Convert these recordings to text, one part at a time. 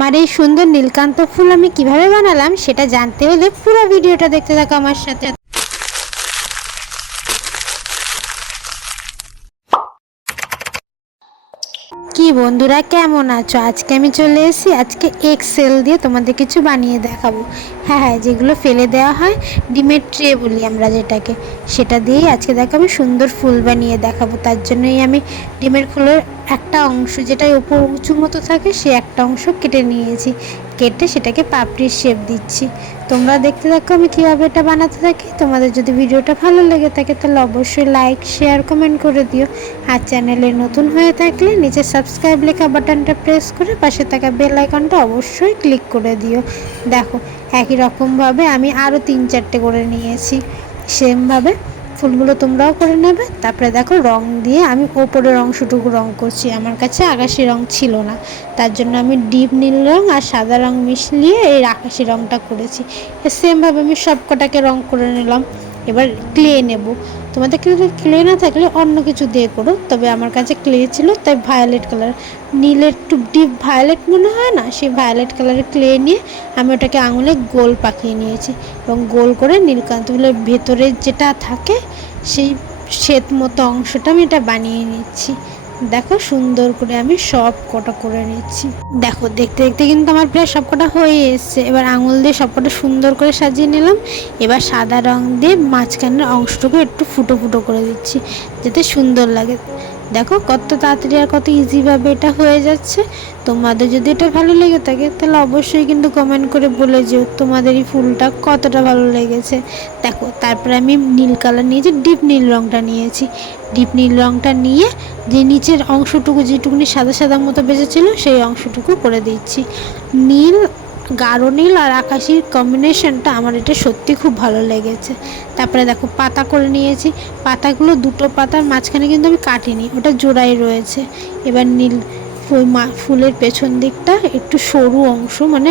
আমার এই সুন্দর নীলকান্ত ফুল আমি কিভাবে বানালাম সেটা জানতে হলে পুরো ভিডিওটা দেখতে থাকো আমার সাথে। কি বন্ধুরা, কেমন আছো? আজকে আমি চলে এসেছি, আজকে এক্সেল দিয়ে তোমাদের কিছু বানিয়ে দেখাবো। হ্যাঁ, যেগুলো ফেলে দেওয়া হয়, ডিমের ট্রে বলি আমরা যেটাকে, সেটা দিয়েই আজকে দেখো আমি সুন্দর ফুল বানিয়ে দেখাবো। তার জন্যই আমি ডিমের ফুলের একটা অংশ, যেটা উপর উঁচু মতো থাকে, সে একটা অংশ কেটে নিয়েছি। কেটে সেটাকে পাপড়ির শেপ দিচ্ছি। তোমরা দেখতে থাকো আমি কীভাবে এটা বানাতে থাকি। তোমাদের যদি ভিডিওটা ভালো লেগে থাকে তাহলে অবশ্যই লাইক, শেয়ার, কমেন্ট করে দিও। আর চ্যানেলে নতুন হয়ে থাকলে নিচে সাবস্ক্রাইব লেখা বাটনটা প্রেস করে পাশে থাকা বেল আইকনটা অবশ্যই ক্লিক করে দিও। দেখো, একই রকমভাবে আমি আরও 3-4টে করে নিয়েছি। সেমভাবে ফুলগুলো তোমরাও করে নেবে। তারপরে দেখো, রং দিয়ে আমি ওপরের অংশটুকু রং করছি। আমার কাছে আকাশি রং ছিল না, তার জন্য আমি ডিপ নীল রং আর সাদা রং মিশিয়ে এই আকাশি রংটা করেছি। সেমভাবে আমি সব কটাকে রং করে নিলাম। এবার ক্লে নেব। তোমাদের ক্লে না থাকলে অন্য কিছু দিয়ে করো, তবে আমার কাছে ক্লে ছিল, তাই ভায়োলেট কালার, নীলের একটু ডিপ ভায়োলেট মনে হয় না, সেই ভায়োলেট কালারের ক্লে নিয়ে আমি ওটাকে আঙুলে গোল পাকিয়ে নিয়েছি এবং গোল করে নীলকান্ত ফুলের ভেতরে যেটা থাকে সেই শ্বেত মতো অংশটা আমি এটা বানিয়ে নিচ্ছি। দেখো, সুন্দর করে আমি সব কটা করে নিচ্ছি। দেখো, দেখতে দেখতে কিন্তু আমার প্রায় সব কটা হয়ে এসছে। এবার আঙুল দিয়ে সব কটা সুন্দর করে সাজিয়ে নিলাম। এবার সাদা রং দিয়ে মাঝখানের অংশটুকু একটু ফুটো ফুটো করে দিচ্ছি, যাতে সুন্দর লাগে। দেখো কত তাড়াতাড়ি আর কত ইজিভাবে এটা হয়ে যাচ্ছে। তোমাদের যদি এটা ভালো লেগে থাকে তাহলে অবশ্যই কিন্তু কমেন্ট করে বলে যেও তোমাদের এই ফুলটা কতটা ভালো লেগেছে। দেখো, তারপরে আমি নীল কালার নিয়েছি, ডিপ নীল রঙটা নিয়েছি। ডিপ নীল রঙটা নিয়ে যে নিচের অংশটুকু যেটুকুনি সাদা সাদা মতো বেঁচেছিল সেই অংশটুকু করে দিচ্ছি। নীল, গাঢ় নীল আর আকাশির কম্বিনেশনটা আমার এটা সত্যি খুব ভালো লেগেছে। তারপরে দেখো, পাতা করে নিয়েছি। পাতাগুলো দুটো পাতার মাঝখানে কিন্তু আমি কাটিনি, ওটা জোড়াই রয়েছে। এবার নীল ফুলের পেছন দিকটা একটু সরু অংশ, মানে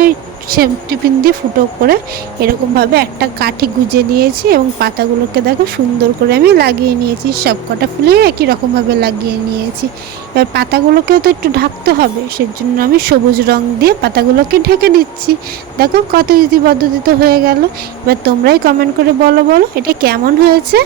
টিফিন দিয়ে ফুটো করে এরকমভাবে একটা কাঠি গুজে নিয়েছি এবং পাতাগুলোকে দেখো সুন্দর করে আমি লাগিয়ে নিয়েছি। সব কটা ফুলে একই রকমভাবে লাগিয়ে নিয়েছি। এবার পাতাগুলোকেও তো একটু ঢাকতে হবে, সেজন্য আমি সবুজ রং দিয়ে পাতাগুলোকে ঢেকে দিচ্ছি। দেখো কত ইজি পদ্ধতিতে হয়ে গেল। এবার তোমরাই কমেন্ট করে বলো এটা কেমন হয়েছে।